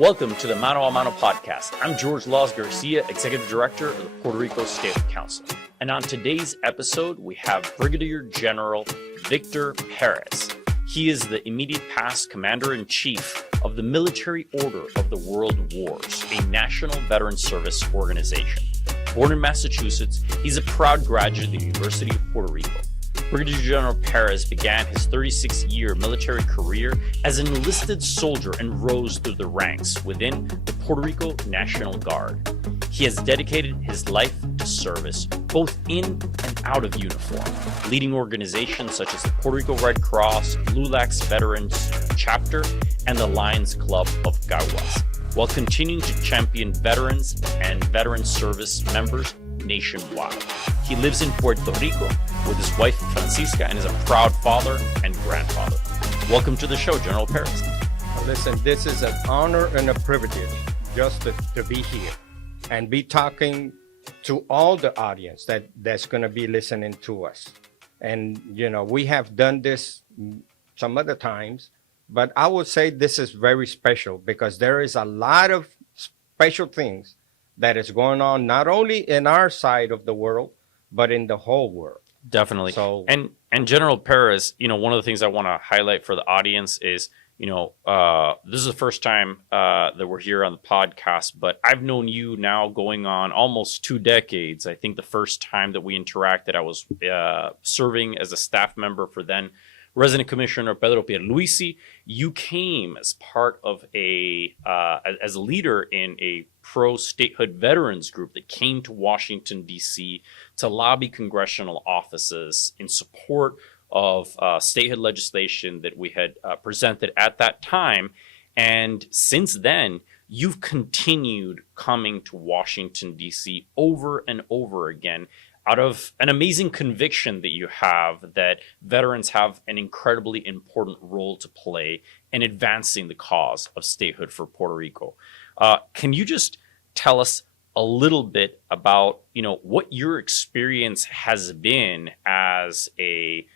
Welcome to the Mano podcast. I'm George Laws Garcia, Executive Director of the Puerto Rico Statehood Council. And on today's episode, we have Brigadier General Victor Perez. He is the immediate past Commander-in-Chief of the Military Order of the World Wars, a national veteran service organization. Born in Massachusetts, he's a proud graduate of the University of Puerto Rico. Brigadier General Perez began his 36-year military career as an enlisted soldier and rose through the ranks within the Puerto Rico National Guard. He has dedicated his life to service, both in and out of uniform, leading organizations such as the Puerto Rico Red Cross, LULAC's Veterans Chapter, and the Lions Club of Caguas, while continuing to champion veterans and veteran service members nationwide. He lives in Puerto Rico with his wife Francisca and is a proud father and grandfather. Welcome to the show, General Perez. Listen, this is an honor and a privilege just to be here and be talking to all the audience that's going to be listening to us. And, you know, we have done this some other times, but I would say this is very special because there is a lot of special things that is going on, not only in our side of the world, but in the whole world. Definitely. So, and General Perez, you know, one of the things I want to highlight for the audience is, you know, this is the first time that we're here on the podcast, but I've known you now going on almost 2 decades. I think the first time that we interacted, I was serving as a staff member for then Resident Commissioner Pedro Pierluisi. You came as part of as a leader in a pro-statehood veterans group that came to Washington, D.C. to lobby congressional offices in support of statehood legislation that we had presented at that time. And since then, you've continued coming to Washington, D.C. over and over again out of an amazing conviction that you have that veterans have an incredibly important role to play in advancing the cause of statehood for Puerto Rico. Can you just tell us a little bit about, you know, what your experience has been as a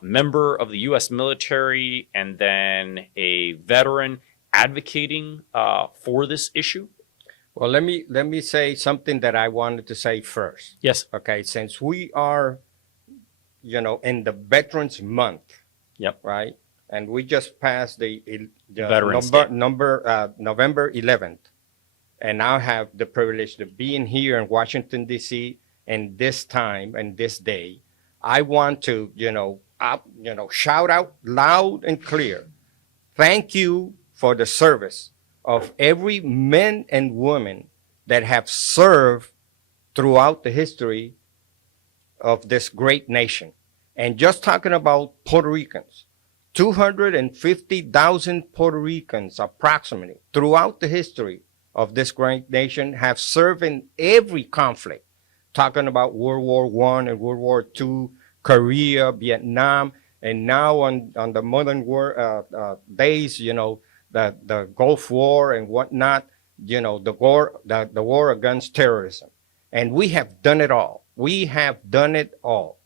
member of the U.S. military and then a veteran advocating for this issue? well, let me say something that I wanted to say first. Yes. Okay, since we are, you know, in the Veterans Month. Yep. Right, and we just passed the Veterans Day. November 11th, and I have the privilege of being here in Washington D.C. in this time and this day. I want to, shout out loud and clear, thank you for the service of every man and woman that have served throughout the history of this great nation. And just talking about Puerto Ricans, 250,000 Puerto Ricans approximately throughout the history of this great nation have served in every conflict, talking about World War I and World War II, Korea, Vietnam, and now on the modern days, you know, the Gulf War and whatnot, you know, the war against terrorism. And we have done it all. We have done it all.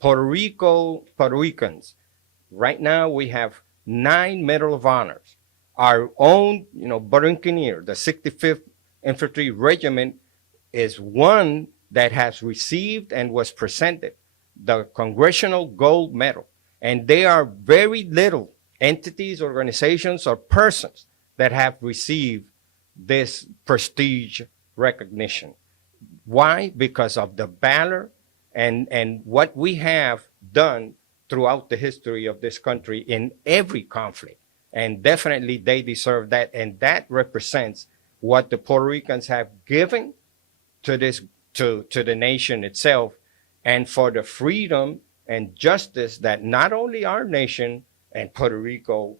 Puerto Ricans, right now we have 9 Medal of Honors. Our own, you know, Brigadier, the 65th Infantry Regiment is one that has received and was presented the Congressional Gold Medal. And they are very little entities, organizations, or persons that have received this prestige recognition. Why? Because of the valor and what we have done throughout the history of this country in every conflict. And definitely they deserve that. And that represents what the Puerto Ricans have given to the nation itself, and for the freedom and justice that not only our nation and Puerto Rico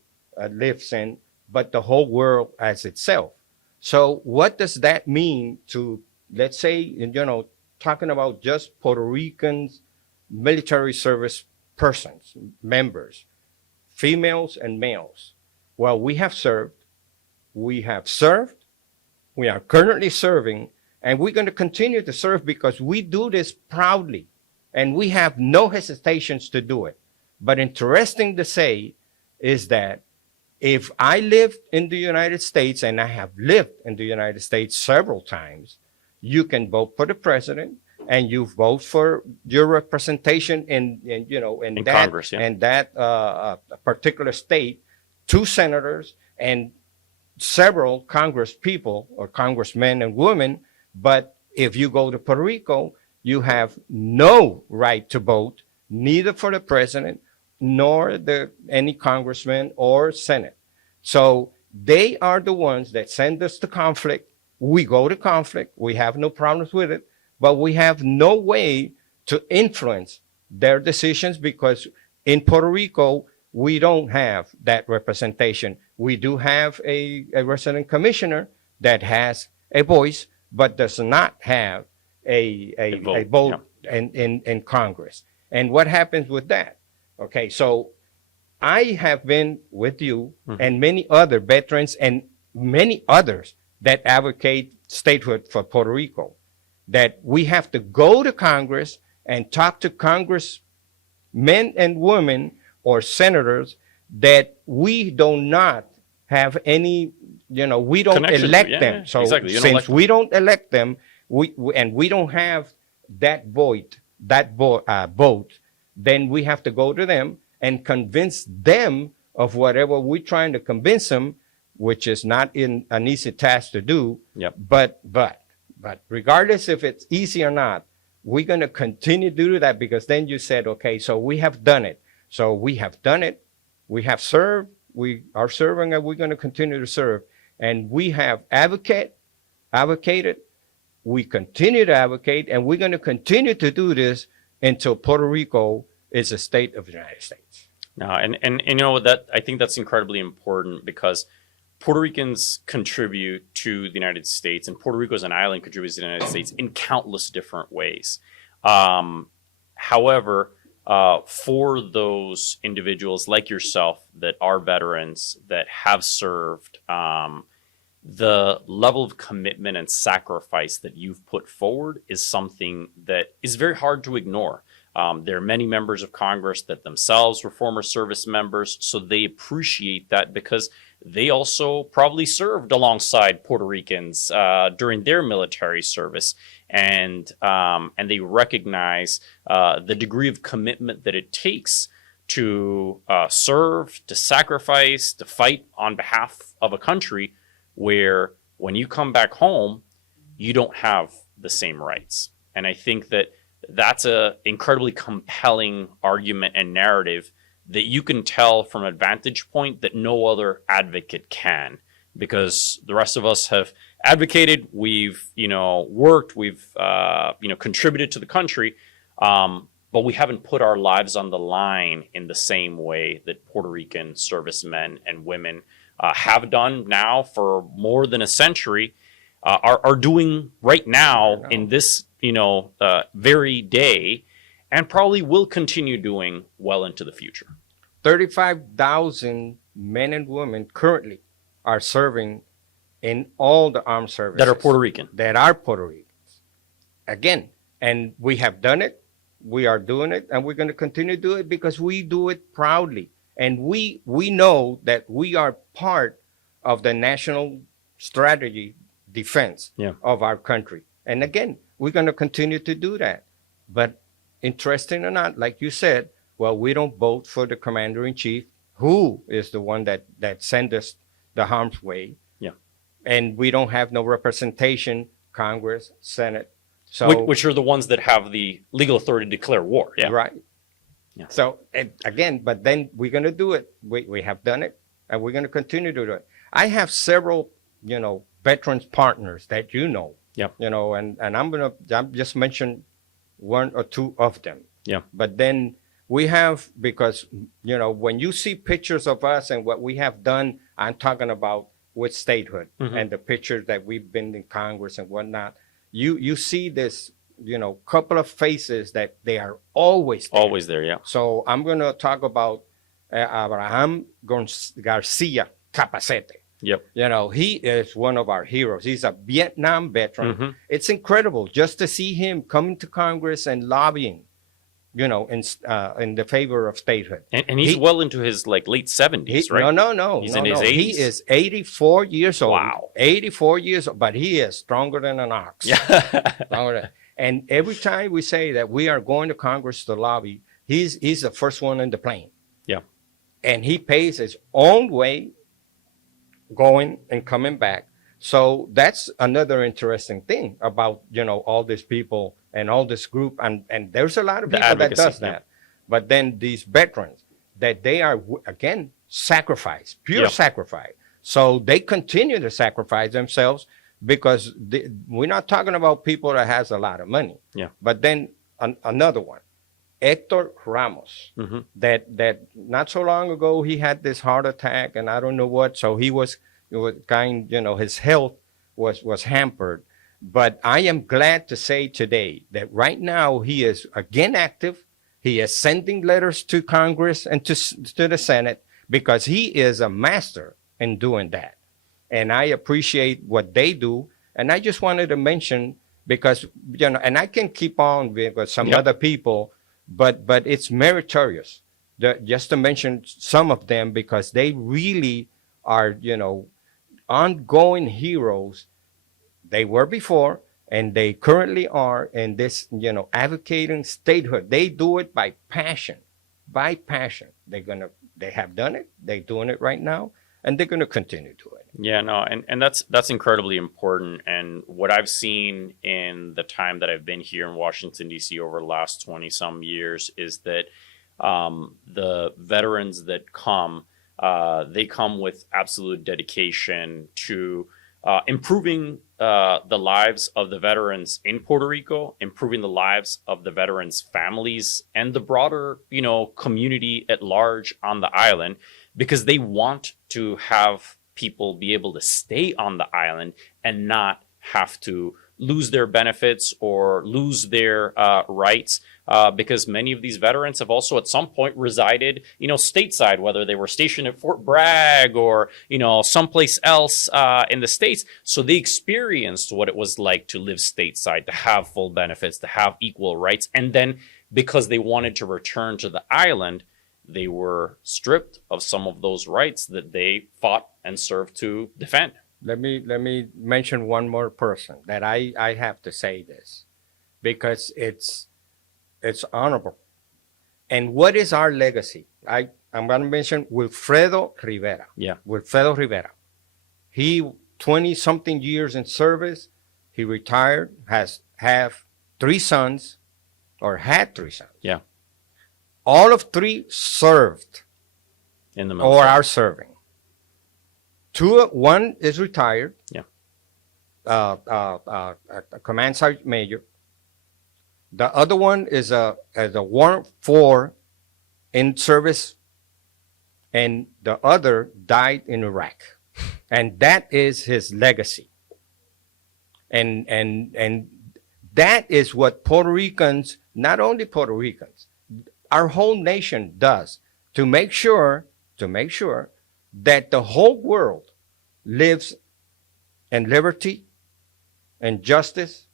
lives in, but the whole world as itself. So what does that mean to, let's say, you know, talking about just Puerto Ricans, military service persons, members, females and males? Well, we have served, we are currently serving, and we're going to continue to serve because we do this proudly, and we have no hesitations to do it. But interesting to say is that if I lived in the United States, and I have lived in the United States several times, you can vote for the president and you vote for your representation in that Congress, yeah. and that particular state, 2 senators and several Congress people or congressmen and women. But if you go to Puerto Rico, you have no right to vote, neither for the president nor any congressman or senate. So they are the ones that send us to conflict. We go to conflict. We have no problems with it, but we have no way to influence their decisions because in Puerto Rico, we don't have that representation. We do have a resident commissioner that has a voice, but does not have a vote yeah. in Congress. And what happens with that? Okay, so I have been with you and many other veterans and many others that advocate statehood for Puerto Rico, that we have to go to Congress and talk to congressmen and women or senators that we do not have any, we don't elect them. So exactly. Since we don't elect them, we don't have that vote, then we have to go to them and convince them of whatever we're trying to convince them, which is not an easy task to do. Yep. But regardless if it's easy or not, we're going to continue to do that because then you said, okay, so we have done it. So we have done it. We have served. We are serving and we're going to continue to serve. And we have advocated. We continue to advocate and we're going to continue to do this until Puerto Rico is a state of the United States. No, and that I think that's incredibly important because Puerto Ricans contribute to the United States, and Puerto Rico as an island contributes to the United States in countless different ways. However, for those individuals like yourself that are veterans that have served, the level of commitment and sacrifice that you've put forward is something that is very hard to ignore. There are many members of Congress that themselves were former service members, so they appreciate that because they also probably served alongside Puerto Ricans during their military service, and they recognize the degree of commitment that it takes to serve, to sacrifice, to fight on behalf of a country where when you come back home, you don't have the same rights. And I think that that's an incredibly compelling argument and narrative that you can tell from a vantage point that no other advocate can, because the rest of us have advocated, we've, worked, we've, contributed to the country, but we haven't put our lives on the line in the same way that Puerto Rican servicemen and women have done now for more than a century, are doing right now in this, very day, and probably will continue doing well into the future. 35,000 men and women currently are serving in all the armed services. That are Puerto Rican. That are Puerto Ricans. Again, and we have done it, we are doing it, and we're going to continue to do it because we do it proudly. And we know that we are part of the national strategy defense of our country. And again, we're going to continue to do that. But interesting or not, like you said, well, we don't vote for the commander-in-chief, who is the one that sent us the harm's way. Yeah. And we don't have no representation, Congress, Senate. So, which are the ones that have the legal authority to declare war. Yeah. Right. Yeah. So, again, but then we're going to do it. We have done it, and we're going to continue to do it. I have several, veterans partners that Yeah. and I'm just mention one or two of them. Yeah. But then we have, because, when you see pictures of us and what we have done, I'm talking about with statehood and the pictures that we've been in Congress and whatnot, you see this, couple of faces that they are always there. Always there, yeah. So I'm going to talk about Abraham Garcia Capacete. Yep. He is one of our heroes. He's a Vietnam veteran. It's incredible just to see him coming to Congress and lobbying in the favor of statehood. And he's well into his like late 70s, right? No. He's in his 80s. He is 84 years old. Wow. 84 years old, but he is stronger than an ox. Yeah. And every time we say that we are going to Congress to lobby, he's the first one in the plane. Yeah. And he pays his own way going and coming back. So that's another interesting thing about, all these people and all this group. And there's a lot of people that does that. Yeah. But then these veterans, that they are, again, sacrifice, pure sacrifice. So they continue to sacrifice themselves because we're not talking about people that has a lot of money. Yeah. But then another one, Hector Ramos, that not so long ago, he had this heart attack and I don't know what. So he was his health was hampered. But I am glad to say today that right now he is again active. He is sending letters to Congress and to the Senate because he is a master in doing that. And I appreciate what they do. And I just wanted to mention because, and I can keep on with some other people, but it's meritorious just to mention some of them because they really are, ongoing heroes. They were before and they currently are in this, advocating statehood. They do it by passion. They have done it. They're doing it right now and they're going to continue doing it. Yeah, no, and that's incredibly important. And what I've seen in the time that I've been here in Washington, D.C. over the last 20 some years is that the veterans that come, they come with absolute dedication to improving the lives of the veterans in Puerto Rico, improving the lives of the veterans' families and the broader, community at large on the island, because they want to have people be able to stay on the island and not have to lose their benefits or lose their rights, because many of these veterans have also at some point resided, stateside, whether they were stationed at Fort Bragg or, someplace else in the States. So they experienced what it was like to live stateside, to have full benefits, to have equal rights. And then because they wanted to return to the island, they were stripped of some of those rights that they fought and served to defend. Let me mention one more person that I have to say this because it's honorable. And what is our legacy? I'm going to mention Wilfredo Rivera. Yeah. Wilfredo Rivera. He 20 something years in service. He retired, had 3 sons. Yeah. All of 3 served in the military or are serving. 1 is retired. Yeah. A command sergeant major. The other one is a warrant 4 in service, and the other died in Iraq, and that is his legacy. And that is what Puerto Ricans, not only Puerto Ricans, our whole nation does to make sure that the whole world lives in liberty and justice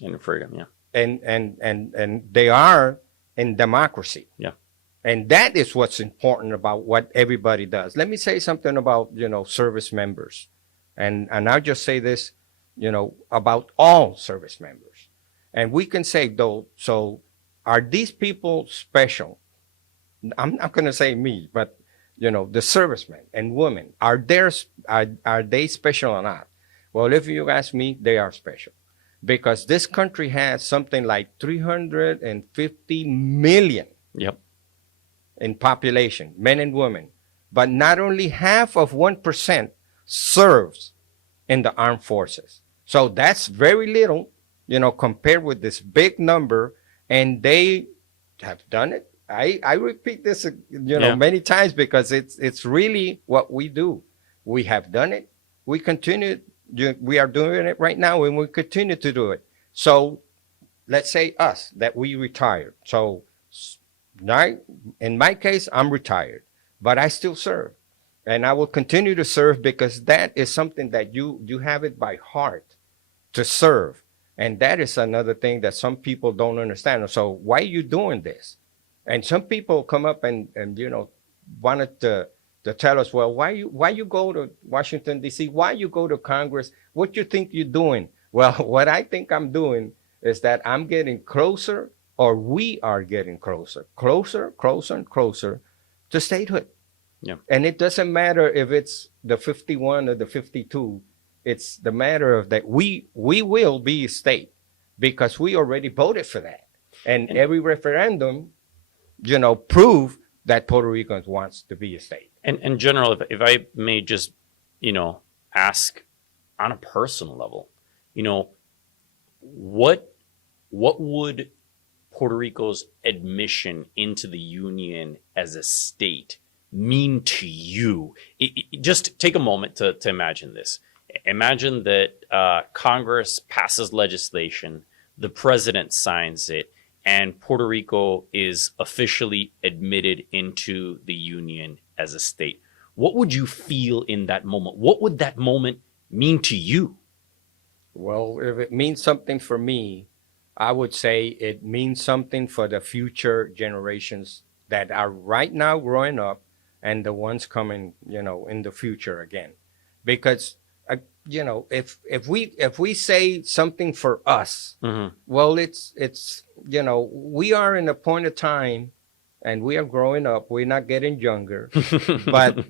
and freedom. Yeah. And they are in democracy. Yeah. And that is what's important about what everybody does. Let me say something about, service members. And I'll just say this, about all service members. And we can say, though, so are these people special? I'm not going to say me, but, the servicemen and women, are they special or not? Well, if you ask me, they are special. Because this country has something like 350 million in population, men and women. But not only half of 1% serves in the armed forces. So that's very little, compared with this big number. And they have done it. I repeat this, many times because it's really what we do. We have done it. We continue. We are doing it right now, and we continue to do it. So let's say us, that we retired. So now, in my case, I'm retired, but I still serve. And I will continue to serve because that is something that you have it by heart to serve. And that is another thing that some people don't understand. So why are you doing this? And some people come up and wanted to tell us, well, why you go to Washington, D.C.? Why you go to Congress? What you think you're doing? Well, what I think I'm doing is that I'm getting closer, or we are getting closer and closer to statehood. Yeah. And it doesn't matter if it's the 51 or the 52. It's the matter of that we will be a state because we already voted for that. And every referendum, prove that Puerto Ricans wants to be a state. And General, if I may just, ask on a personal level, what would Puerto Rico's admission into the Union as a state mean to you? Just take a moment to imagine this. Imagine that Congress passes legislation, the president signs it, and Puerto Rico is officially admitted into the Union as a state. What would you feel in that moment? What would that moment mean to you? Well, if it means something for me, I would say it means something for the future generations that are right now growing up and the ones coming, in the future again. Because, if we say something for us, Mm-hmm. well, it's we are in a point of time and we are growing up. We're not getting younger, but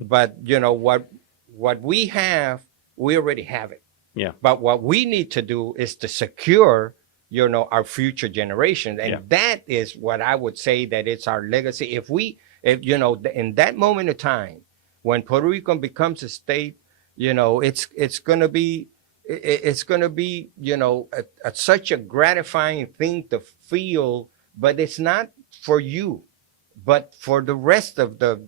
what we have, we already have it. Yeah. But what we need to do is to secure, our future generations. And that is what I would say that it's our legacy. If in that moment of time, when Puerto Rico becomes a state, it's going to be such a gratifying thing to feel, but it's not for you, but for the rest of the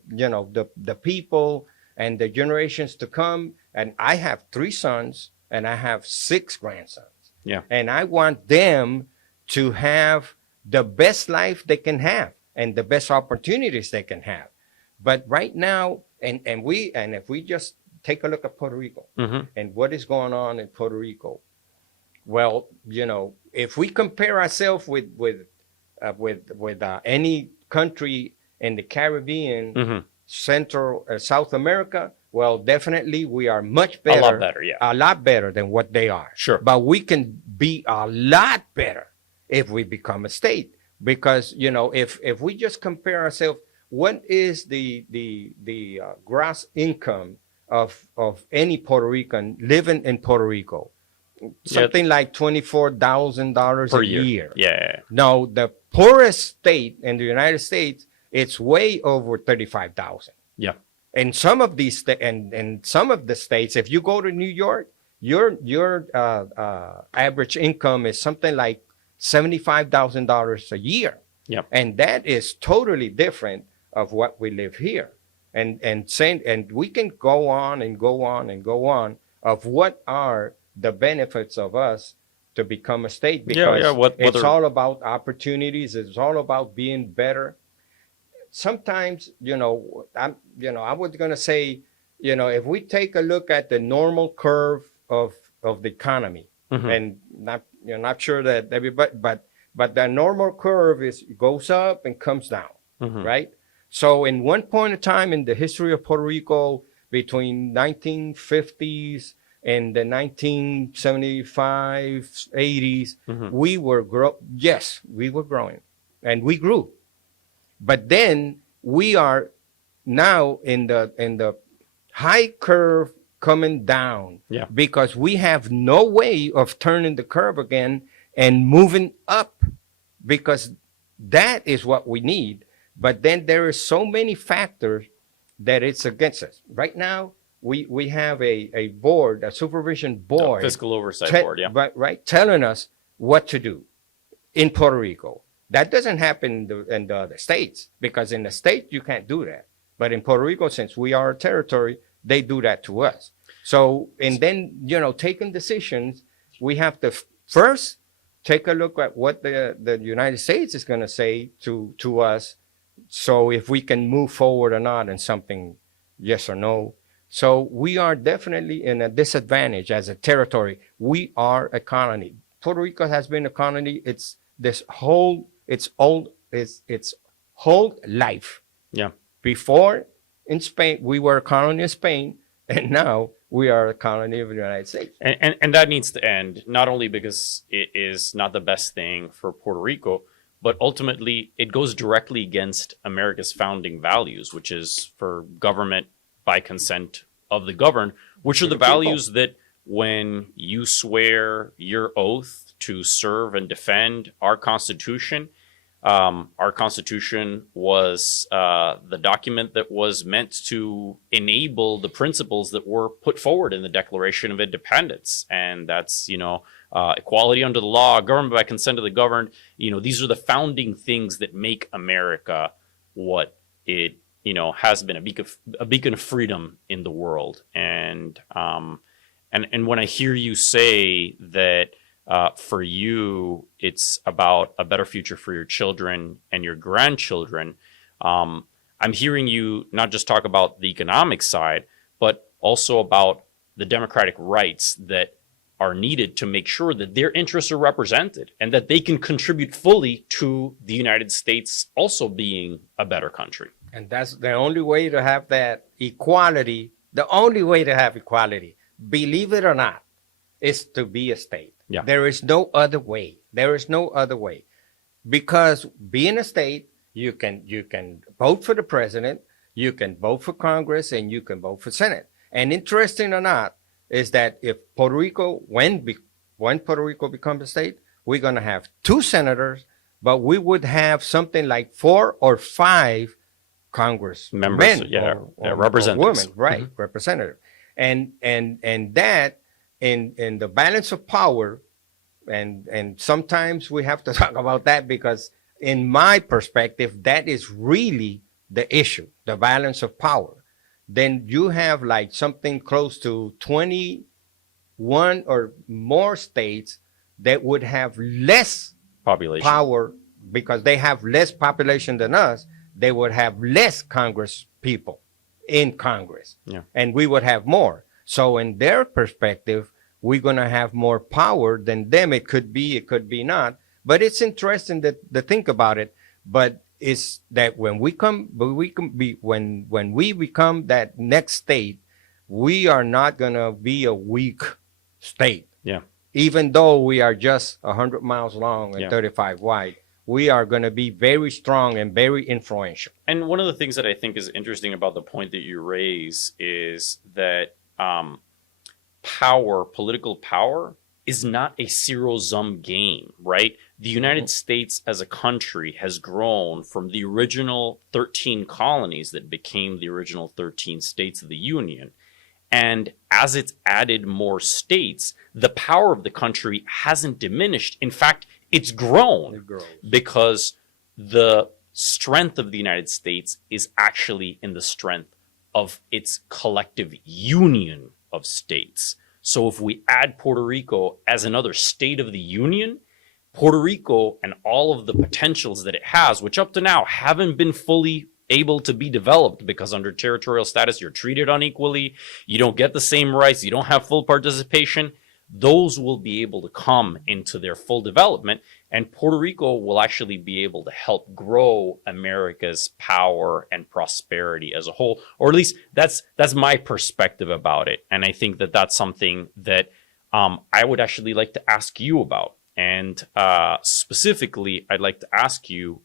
people and the generations to come. And I have 3 sons and I have 6 grandsons. Yeah. And I want them to have the best life they can have and the best opportunities they can have. But right now, and if we just take a look at Puerto Rico Mm-hmm. and what is going on in Puerto Rico, well, if we compare ourselves with any country in the Caribbean, Mm-hmm. Central, South America, well, definitely we are much better. A lot better, yeah. A lot better than what they are. Sure. But we can be a lot better if we become a state. Because, if we just compare ourselves, what is the gross income of any Puerto Rican living in Puerto Rico? Something like $24,000 Per a year. year. Yeah. Now, the poorest state in the United States, it's way over 35,000. Yeah. And some of these and some of the states, if you go to New York, your average income is something like $75,000 a year. Yep. And that is totally different of what we live here. And we can go on and go on and go on of what are the benefits of us to become a state, because it's all about opportunities. It's all about being better. Sometimes, I was going to say, if we take a look at the normal curve of the economy, Mm-hmm. and not sure that everybody, but the normal curve goes up and comes down, Mm-hmm. right? So in one point of time in the history of Puerto Rico, between 1950s and the 1975, 80s, Mm-hmm. we were growing, and we grew. But then we are now in the high curve coming down, Yeah. because we have no way of turning the curve again and moving up, because that is what we need. But then there is so many factors that it's against us. Right now, we have a board, a supervision board, Fiscal Oversight Board, yeah. right, telling us what to do in Puerto Rico. That doesn't happen in the other states, because in the state, you can't do that. But in Puerto Rico, since we are a territory, they do that to us. So, and then, taking decisions, we have to first take a look at what the United States is going to say to us. So if we can move forward or not in something, yes or no. So we are definitely in a disadvantage as a territory. We are a colony. Puerto Rico has been a colony. It's this whole its whole life. Yeah. Before in Spain, we were a colony of Spain, and now we are a colony of the United States. And that needs to end, not only because it is not the best thing for Puerto Rico, but ultimately it goes directly against America's founding values, which is for government by consent of the governed, which are the values that when you swear your oath to serve and defend our Constitution was the document that was meant to enable the principles that were put forward in the Declaration of Independence. And that's, equality under the law, government by consent of the governed. These are the founding things that make America what it, has been, a beacon of freedom in the world. And when I hear you say that, for you, it's about a better future for your children and your grandchildren. I'm hearing you not just talk about the economic side, but also about the democratic rights that are needed to make sure that their interests are represented and that they can contribute fully to the United States also being a better country. And that's the only way to have that equality. The only way to have equality, believe it or not, is to be a state. Yeah. There is no other way. There is no other way. Because being a state, you can vote for the president, you can vote for Congress, and you can vote for Senate. And interesting or not, is that if Puerto Rico, when Puerto Rico becomes a state, we're going to have 2 senators, but we would have something like 4 or 5 Congress members, or representatives, women, right? Mm-hmm. Representative, and that in the balance of power, and sometimes we have to talk about that because in my perspective, that is really the issue, the balance of power. Then you have like something close to 21 or more states that would have less population power because they have less population than us. They would have less Congress people in Congress, and we would have more. So in their perspective, we're going to have more power than them. It could be, it could be not. But it's interesting to think about it. But it's that when we become that next state, we are not going to be a weak state. Yeah. Even though we are just 100 miles long and 35 wide, we are going to be very strong and very influential. And one of the things that I think is interesting about the point that you raise is that political power is not a zero-sum game, right? The United States as a country has grown from the original 13 colonies that became the original 13 states of the Union. And as it's added more states, the power of the country hasn't diminished. In fact, it's grown because the strength of the United States is actually in the strength of its collective union of states. So if we add Puerto Rico as another state of the Union, Puerto Rico and all of the potentials that it has, which up to now haven't been fully able to be developed because under territorial status, you're treated unequally, you don't get the same rights, you don't have full participation, those will be able to come into their full development, and Puerto Rico will actually be able to help grow America's power and prosperity as a whole, or at least that's my perspective about it. And I think that that's something that I would actually like to ask you about. And specifically, I'd like to ask you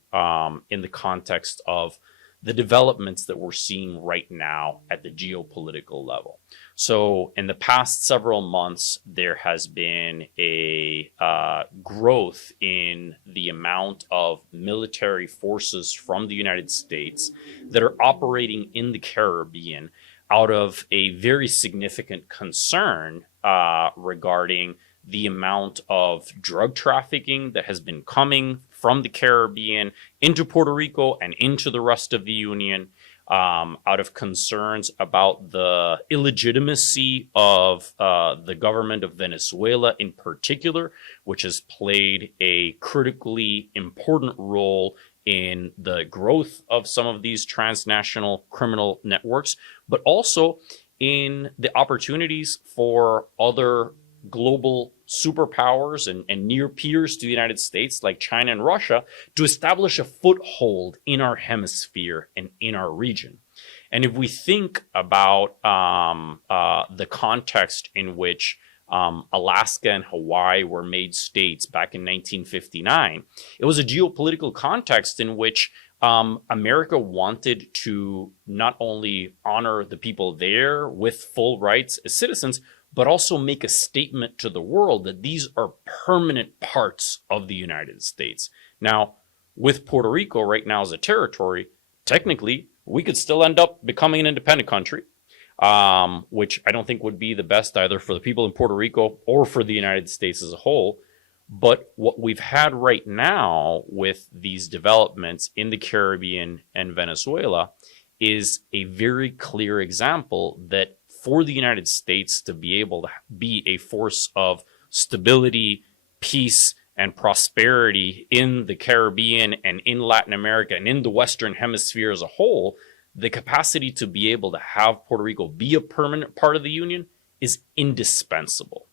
in the context of the developments that we're seeing right now at the geopolitical level. So in the past several months, there has been a growth in the amount of military forces from the United States that are operating in the Caribbean out of a very significant concern regarding the amount of drug trafficking that has been coming from the Caribbean into Puerto Rico and into the rest of the Union, out of concerns about the illegitimacy of the government of Venezuela in particular, which has played a critically important role in the growth of some of these transnational criminal networks, but also in the opportunities for other global superpowers and near peers to the United States like China and Russia to establish a foothold in our hemisphere and in our region. And if we think about the context in which Alaska and Hawaii were made states back in 1959, it was a geopolitical context in which America wanted to not only honor the people there with full rights as citizens, but also make a statement to the world that these are permanent parts of the United States. Now, with Puerto Rico right now as a territory, technically, we could still end up becoming an independent country, which I don't think would be the best either for the people in Puerto Rico or for the United States as a whole. But what we've had right now with these developments in the Caribbean and Venezuela is a very clear example that for the United States to be able to be a force of stability, peace, and prosperity in the Caribbean and in Latin America and in the Western Hemisphere as a whole, the capacity to be able to have Puerto Rico be a permanent part of the Union is indispensable.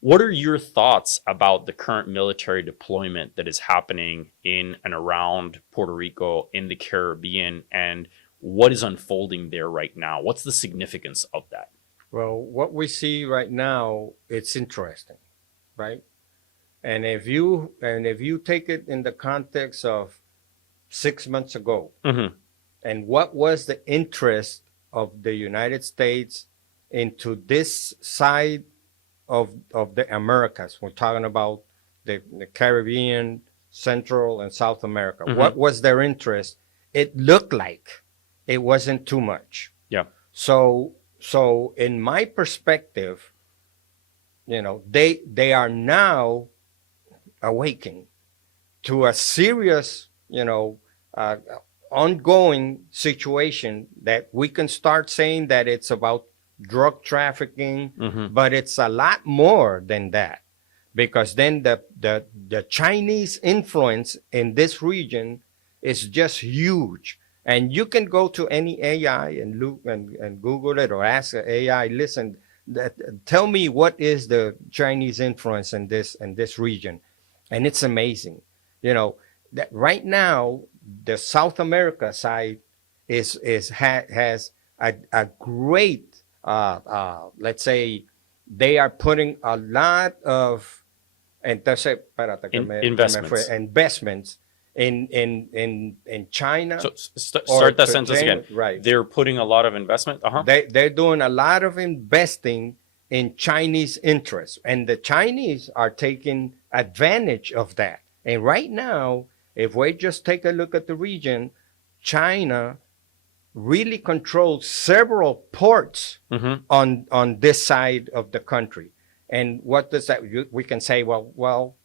What are your thoughts about the current military deployment that is happening in and around Puerto Rico in the Caribbean, and what is unfolding there right now? What's the significance of that? Well, what we see right now, it's interesting, right? And if you take it in the context of 6 months ago, and what was the interest of the United States into this side of the Americas? We're talking about the Caribbean, Central, and South America. What was their interest? It looked like it wasn't too much. Yeah. So in my perspective, they are now awakening to a serious, ongoing situation that we can start saying that it's about drug trafficking, but it's a lot more than that, because then the Chinese influence in this region is just huge. And you can go to any AI and look and Google it, or ask AI, listen, tell me what is the Chinese influence in this region, and it's amazing. That right now the South America side has a great let's say they are putting a lot of investments in China. So start that sentence again. Right. They're putting a lot of investment. They're doing a lot of investing in Chinese interests, and the Chinese are taking advantage of that. And right now, if we just take a look at the region, China really controls several ports on this side of the country. And what does that? We can say, well,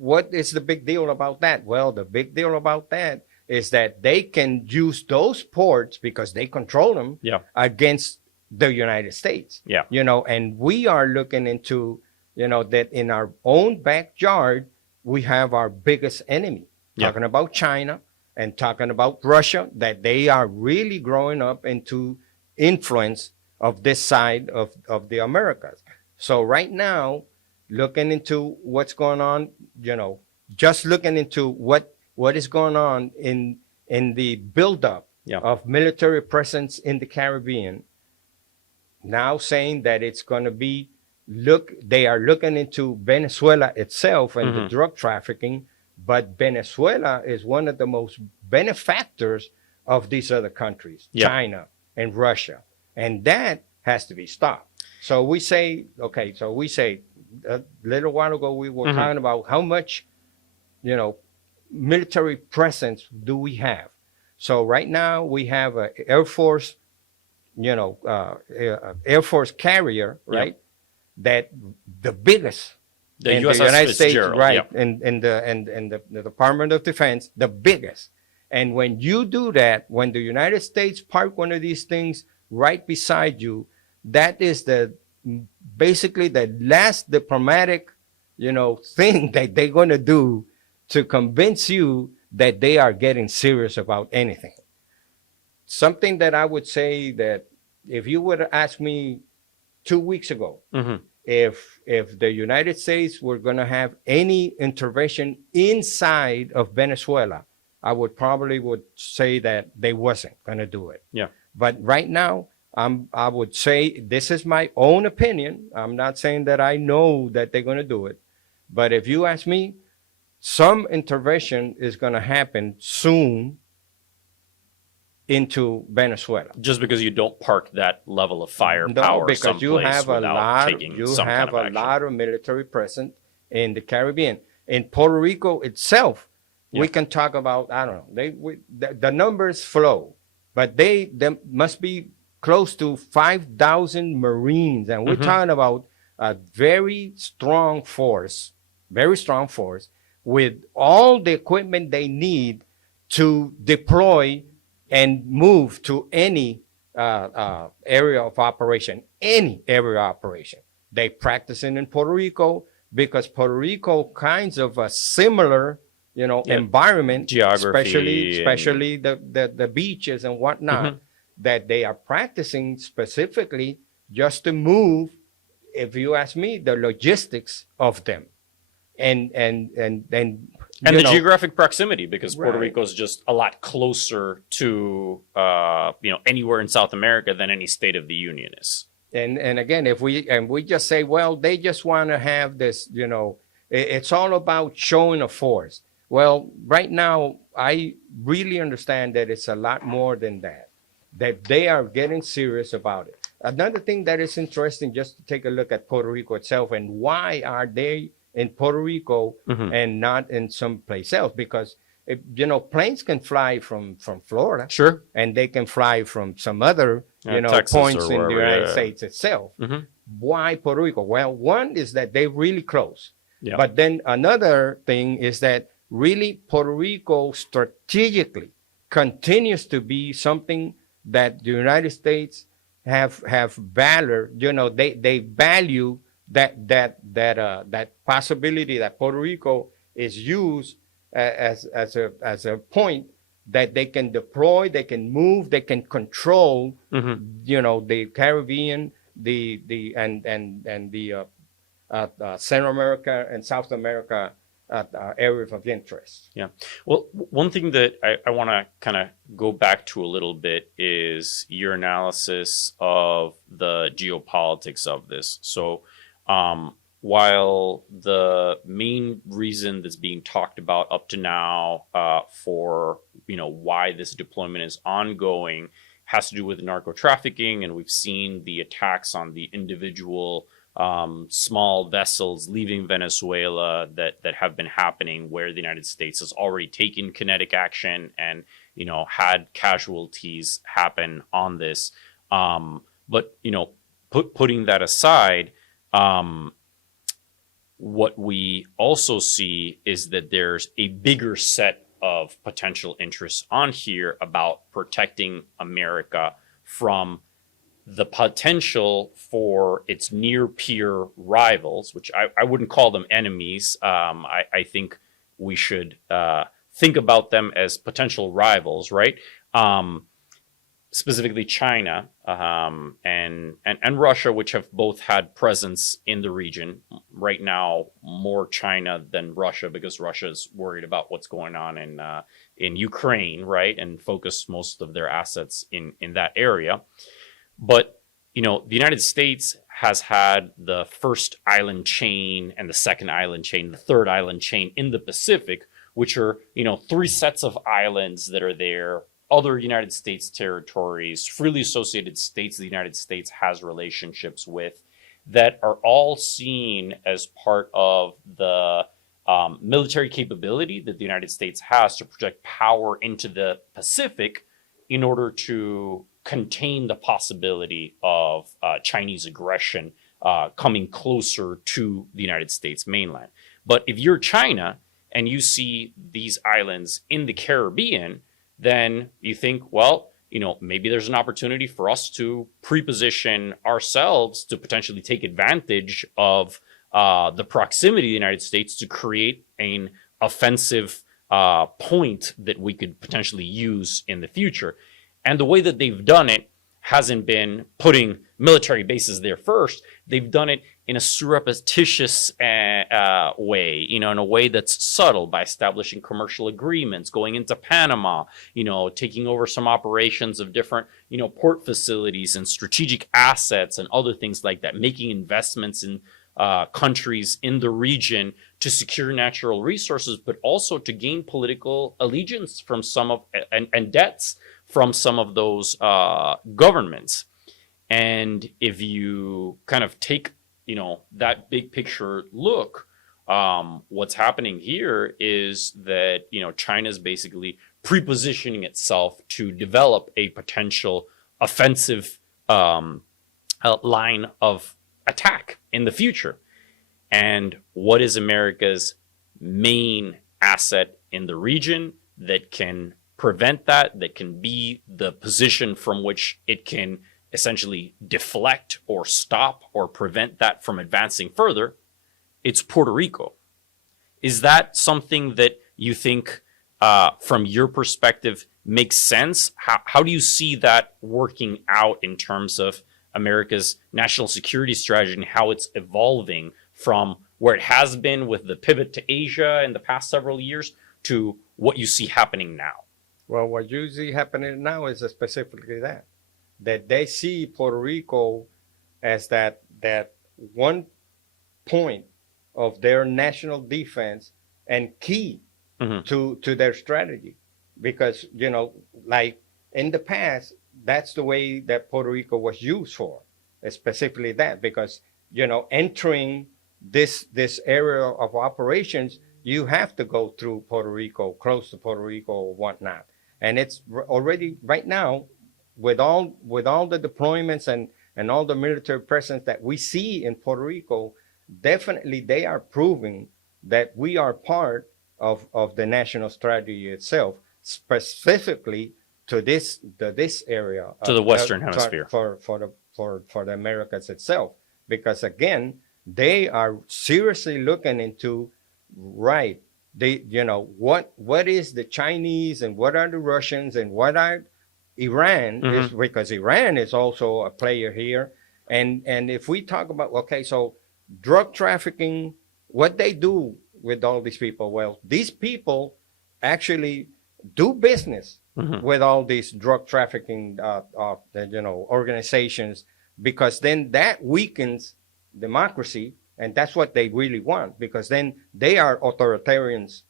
what is the big deal about that? Well, the big deal about that is that they can use those ports because they control them against the United States. And we are looking into, that in our own backyard, we have our biggest enemy, talking about China and talking about Russia, that they are really growing up into influence of this side of the Americas. So right now, looking into what's going on, just looking into what is going on in the buildup of military presence in the Caribbean, now saying that it's going to be, they are looking into Venezuela itself and the drug trafficking, but Venezuela is one of the most benefactors of these other countries, China and Russia, and that has to be stopped. So we say, a little while ago, we were talking about how much, military presence do we have. So right now we have an Air Force, Air Force carrier, right? That the biggest in the United States, right? In the Department of Defense, the biggest. And when you do that, when the United States park one of these things right beside you, that is basically the last diplomatic, thing that they're going to do to convince you that they are getting serious about anything. Something that I would say that if you would ask me 2 weeks ago, if the United States were going to have any intervention inside of Venezuela, I would probably say that they wasn't going to do it. Yeah. But right now, I would say this is my own opinion. I'm not saying that I know that they're going to do it. But if you ask me, some intervention is going to happen soon into Venezuela. Just because you don't park that level of firepower, no, because you have a lot of military presence in the Caribbean. In Puerto Rico itself, we can talk about, I don't know, the numbers flow, but there must be close to 5,000 Marines, and we're talking about a very strong force with all the equipment they need to deploy and move to any area of operation, They practicing in Puerto Rico because Puerto Rico kinds of a similar, environment, geography, especially the beaches and whatnot, that they are practicing specifically just to move, if you ask me, the logistics of them. And the geographic proximity, because Puerto Rico is just a lot closer to anywhere in South America than any state of the Union is. And again, if we just say, well, they just want to have this, it's all about showing a force. Well, right now, I really understand that it's a lot more than that they are getting serious about it. Another thing that is interesting, just to take a look at Puerto Rico itself, and why are they in Puerto Rico and not in some place else? Because planes can fly from Florida, sure, and they can fly from some other Texas points in the United States itself. Why Puerto Rico? Well, one is that they're really close, but then another thing is that really Puerto Rico strategically continues to be something that the United States have valor. They value that possibility that Puerto Rico is used as a point that they can deploy, they can move, they can control, the Caribbean, and the Central America and South America areas of interest. Yeah. Well, one thing that I want to kind of go back to a little bit is your analysis of the geopolitics of this. So, while the main reason that's being talked about up to now for why this deployment is ongoing has to do with narco trafficking, and we've seen the attacks on the individual small vessels leaving Venezuela that have been happening, where the United States has already taken kinetic action and had casualties happen on this. But putting that aside, what we also see is that there's a bigger set of potential interests on here about protecting America from the potential for its near peer rivals, which I wouldn't call them enemies. I think we should think about them as potential rivals, right? Specifically China and Russia, which have both had presence in the region. Right now, more China than Russia, because Russia's worried about what's going on in Ukraine, right? And focus most of their assets in that area. But, the United States has had the first island chain and the second island chain, the third island chain in the Pacific, which are, 3 sets of islands that are there, other United States territories, freely associated states the United States has relationships with, that are all seen as part of the military capability that the United States has to project power into the Pacific in order to contain the possibility of Chinese aggression coming closer to the United States mainland. But if you're China and you see these islands in the Caribbean, then you think, well, maybe there's an opportunity for us to pre-position ourselves to potentially take advantage of the proximity of the United States to create an offensive point that we could potentially use in the future. And the way that they've done it hasn't been putting military bases there first. They've done it in a surreptitious way, in a way that's subtle, by establishing commercial agreements, going into Panama, taking over some operations of different, port facilities and strategic assets and other things like that, making investments in countries in the region to secure natural resources, but also to gain political allegiance from some of and debts from some of those governments. And if you kind of take that big picture look, what's happening here is that China's basically prepositioning itself to develop a potential offensive line of attack in the future. And what is America's main asset in the region that can prevent that can be the position from which it can essentially deflect or stop or prevent that from advancing further? It's Puerto Rico. Is that something that you think, from your perspective, makes sense? How do you see that working out in terms of America's national security strategy and how it's evolving from where it has been with the pivot to Asia in the past several years to what you see happening now? Well, what you see happening now is specifically that they see Puerto Rico as that one point of their national defense and key to their strategy. Because, like in the past, that's the way that Puerto Rico was used for, specifically that, because, entering this area of operations, you have to go through Puerto Rico, close to Puerto Rico or whatnot. And it's already right now, with all the deployments and all the military presence that we see in Puerto Rico, definitely they are proving that we are part of the national strategy itself, specifically to this area, to the Western Hemisphere, for the Americas itself, because again, they are seriously looking into what is the Chinese and what are the Russians and what are Iran, is because Iran is also a player here. And if we talk about, so drug trafficking, what they do with all these people, well, these people actually do business with all these drug trafficking organizations, because then that weakens democracy, and that's what they really want, because then they are authoritarians,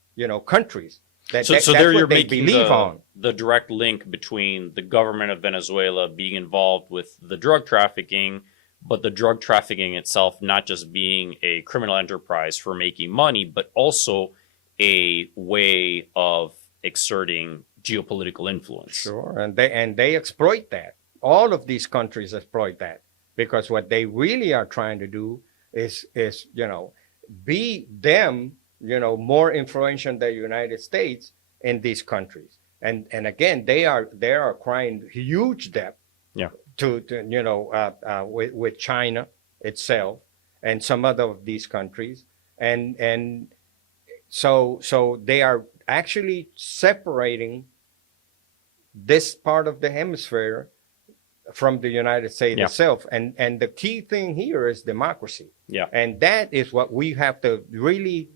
countries. So there you're making the direct link between the government of Venezuela being involved with the drug trafficking, but the drug trafficking itself not just being a criminal enterprise for making money, but also a way of exerting geopolitical influence. Sure, and they exploit that. All of these countries exploit that, because what they really are trying to do is be them, more influential than the United States in these countries. And again, they are acquiring huge debt with China itself and some other of these countries. And so they are actually separating this part of the hemisphere from the United States itself. And the key thing here is democracy. Yeah. And that is what we have to really,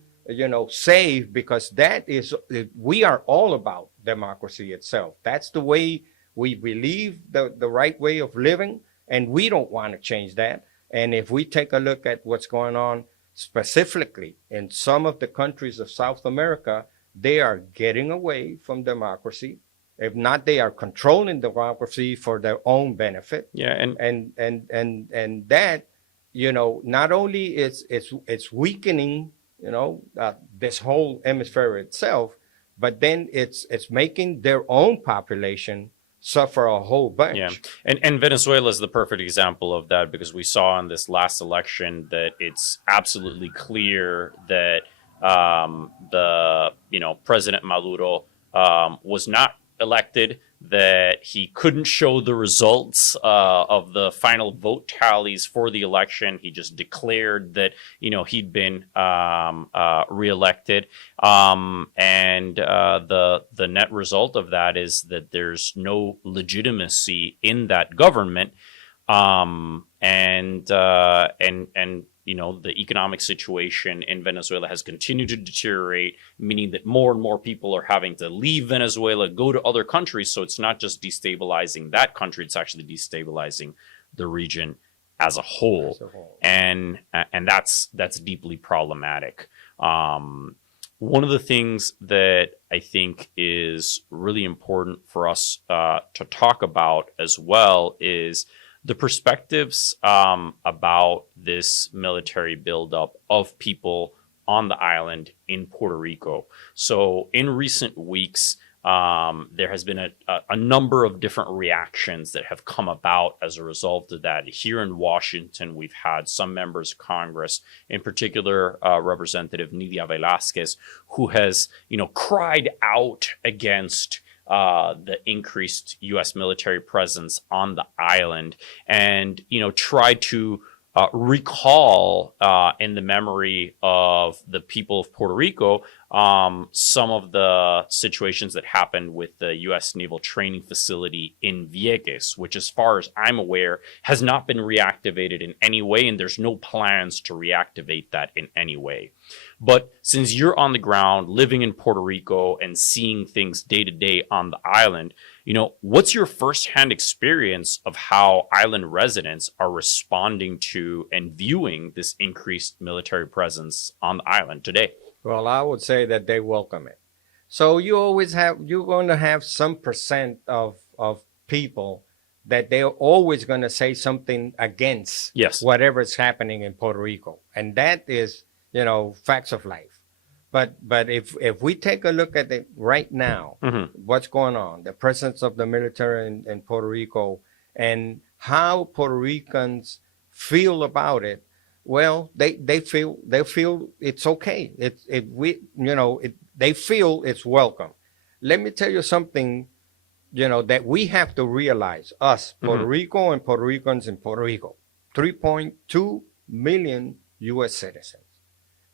save, because we are all about democracy itself. That's the way we believe, the right way of living, and we don't want to change that. And if we take a look at what's going on specifically in some of the countries of South America, they are getting away from democracy. If not, they are controlling democracy for their own benefit. Yeah, and that, not only it's weakening, this whole hemisphere itself, but then it's making their own population suffer a whole bunch. Yeah, and Venezuela is the perfect example of that, because we saw in this last election that it's absolutely clear that President Maduro was not elected, that he couldn't show the results of the final vote tallies for the election. He just declared that he'd been reelected, and the net result of that is that there's no legitimacy in that government, and the economic situation in Venezuela has continued to deteriorate, meaning that more and more people are having to leave Venezuela, go to other countries. So it's not just destabilizing that country, it's actually destabilizing the region as a whole. And that's deeply problematic. One of the things that I think is really important for us to talk about as well is the perspectives about this military buildup of people on the island in Puerto Rico. So in recent weeks, there has been a number of different reactions that have come about as a result of that. Here in Washington, we've had some members of Congress, in particular Representative Nidia Velázquez, who has, cried out against the increased U.S. military presence on the island, and tried to recall in the memory of the people of Puerto Rico some of the situations that happened with the U.S. Naval Training Facility in Vieques, which, as far as I'm aware, has not been reactivated in any way, and there's no plans to reactivate that in any way. But since you're on the ground, living in Puerto Rico and seeing things day to day on the island, what's your firsthand experience of how island residents are responding to and viewing this increased military presence on the island today? Well, I would say that they welcome it. So you're going to have some percent of people that they're always going to say something against whatever is happening in Puerto Rico. And that is, facts of life. But if we take a look at it right now, what's going on, the presence of the military in Puerto Rico and how Puerto Ricans feel about it, well, they feel it's okay. They feel it's welcome. Let me tell you something, that we have to realize, us, Puerto Rico and Puerto Ricans in Puerto Rico, 3.2 million U.S. citizens.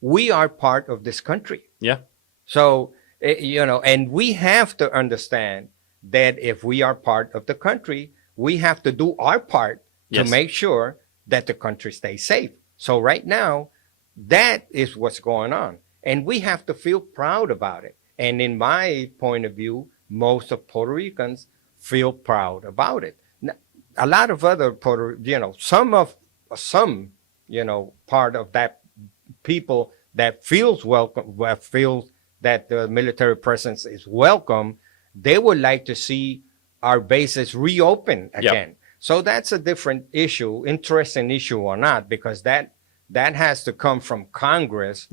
We are part of this country. Yeah. So, and we have to understand that if we are part of the country, we have to do our part to make sure that the country stays safe. So right now, that is what's going on. And we have to feel proud about it. And in my point of view, most of Puerto Ricans feel proud about it. Now, a lot of other part of that people that feels welcome, feels that the military presence is welcome, they would like to see our bases reopen again. Yep. So that's a different issue, interesting issue or not, because that has to come from Congress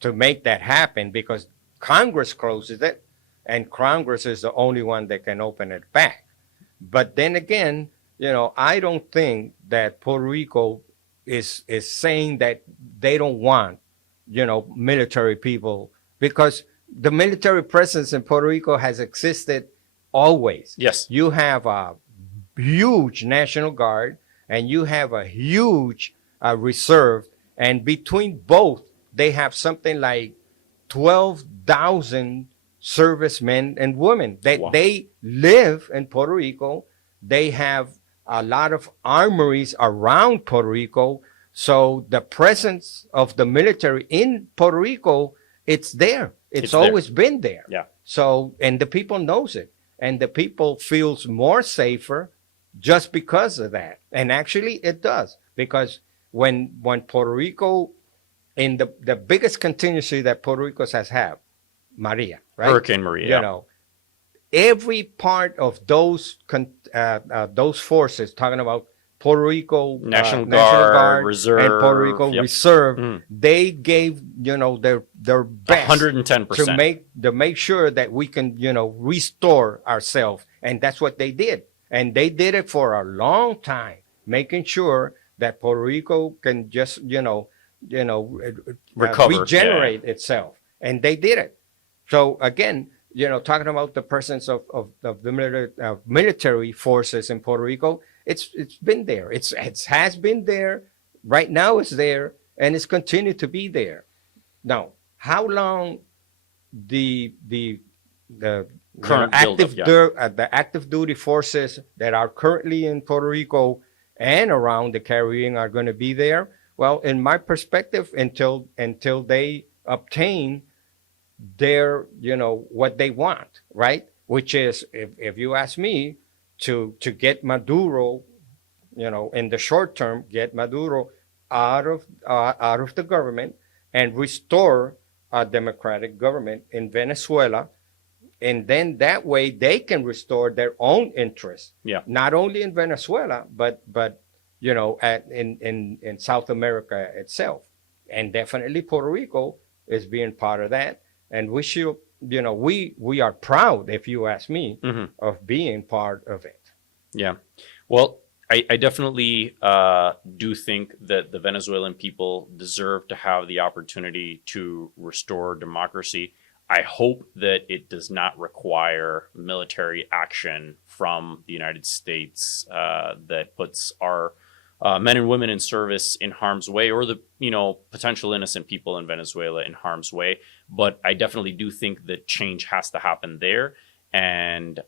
to make that happen, because Congress closes it, and Congress is the only one that can open it back. But then again, I don't think that Puerto Rico is saying that they don't want, military people, because the military presence in Puerto Rico has existed always. Yes. You have a huge National Guard and you have a huge reserve, and between both, they have something like 12,000 servicemen and women that they live in Puerto Rico. They have a lot of armories around Puerto Rico. So the presence of the military in Puerto Rico, it's there. It's always been there. Yeah. So, and the people knows it, and the people feels more safer just because of that. And actually it does, because when Puerto Rico, in the biggest contingency that Puerto Rico has had, Maria, right? Hurricane Maria. Every part of those forces, talking about Puerto Rico National Guard, Reserve, and Puerto Rico Reserve, they gave their best 110% to make sure that we can restore ourselves, and that's what they did, and they did it for a long time, making sure that Puerto Rico can just recover, regenerate itself, and they did it. So again, talking about the presence of the military forces in Puerto Rico, it's been there. It has been there. Right now, it's there, and it's continued to be there. Now, how long the current the active duty forces that are currently in Puerto Rico and around the Caribbean are going to be there? Well, in my perspective, until they obtain their, what they want, right? Which is, if you ask me, to get Maduro, in the short term, get Maduro out of the government and restore a democratic government in Venezuela. And then that way they can restore their own interests, not only in Venezuela, but in South America itself. And definitely Puerto Rico is being part of that. And we should, we are proud, if you ask me, of being part of it. Yeah. Well, I definitely do think that the Venezuelan people deserve to have the opportunity to restore democracy. I hope that it does not require military action from the United States that puts our men and women in service in harm's way, or the potential innocent people in Venezuela in harm's way. But I definitely do think that change has to happen there. And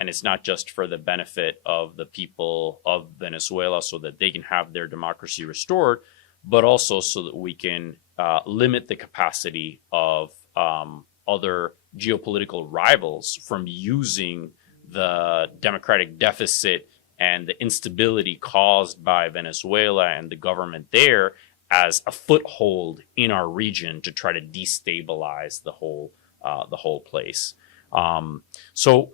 it's not just for the benefit of the people of Venezuela so that they can have their democracy restored, but also so that we can limit the capacity of other geopolitical rivals from using the democratic deficit and the instability caused by Venezuela and the government there as a foothold in our region to try to destabilize the whole place. So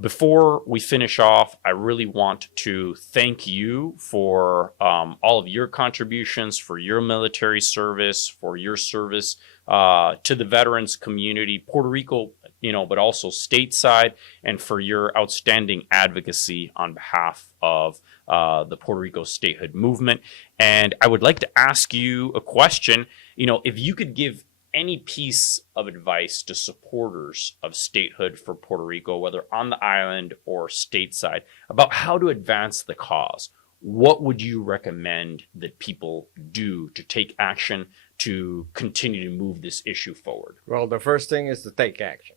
before we finish off, I really want to thank you for all of your contributions, for your military service, for your service to the veterans community, Puerto Rico, but also stateside, and for your outstanding advocacy on behalf of the Puerto Rico statehood movement. And I would like to ask you a question. If you could give any piece of advice to supporters of statehood for Puerto Rico, whether on the island or stateside, about how to advance the cause, what would you recommend that people do to take action to continue to move this issue forward? Well, the first thing is to take action,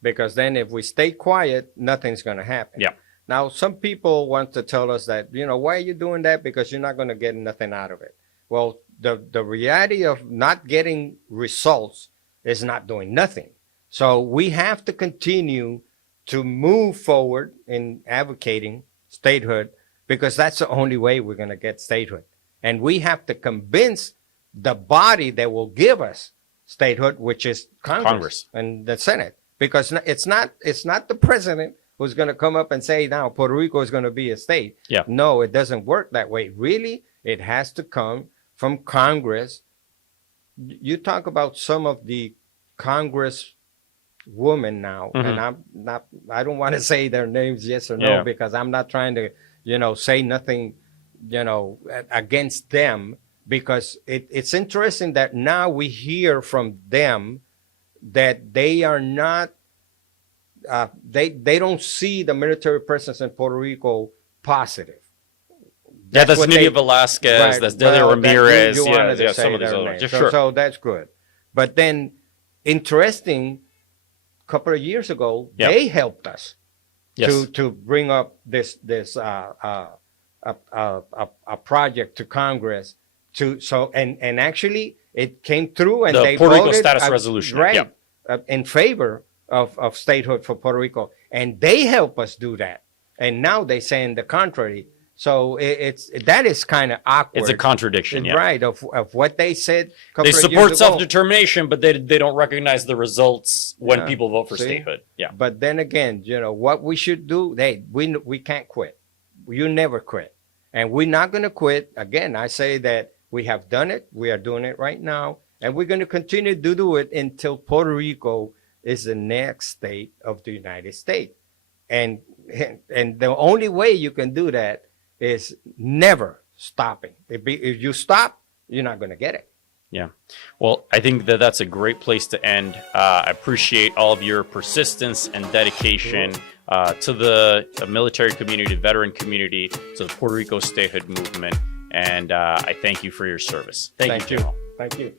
because then if we stay quiet, nothing's going to happen. Yeah. Now, some people want to tell us that, why are you doing that? Because you're not going to get nothing out of it. Well, the reality of not getting results is not doing nothing. So we have to continue to move forward in advocating statehood, because that's the only way we're going to get statehood. And we have to convince the body that will give us statehood, which is Congress and the Senate, because it's not the president who's going to come up and say, now Puerto Rico is going to be a state. Yeah. No, it doesn't work that way. Really, it has to come from Congress. You talk about some of the Congress women now, and I don't want to say their names, yes or no, because I'm not trying to, say nothing, against them, because it's interesting that now we hear from them that they are not, they don't see the military presence in Puerto Rico positive. That's Nydia Velasquez, right, that's Delia Ramirez, some of these others. So that's good. But then, interesting, a couple of years ago, they helped us to bring up this a project to Congress and actually it came through, and they Puerto voted Rico status resolution, right, in favor of statehood for Puerto Rico, and they help us do that. And now they saying the contrary. So that is kind of awkward. It's a contradiction, right? Of what they said. They support self-determination, but they don't recognize the results when people vote for statehood. Yeah. But then again, what we should do. We can't quit. You never quit, and we're not going to quit. Again, I say that we have done it. We are doing it right now, and we're going to continue to do it until Puerto Rico is the next state of the United States, and the only way you can do that is never stopping. If you stop, you're not going to get it. Yeah. Well, I think that's a great place to end. I appreciate all of your persistence and dedication to the military community, veteran community, to the Puerto Rico statehood movement. And I thank you for your service. Thank you, General. Thank you.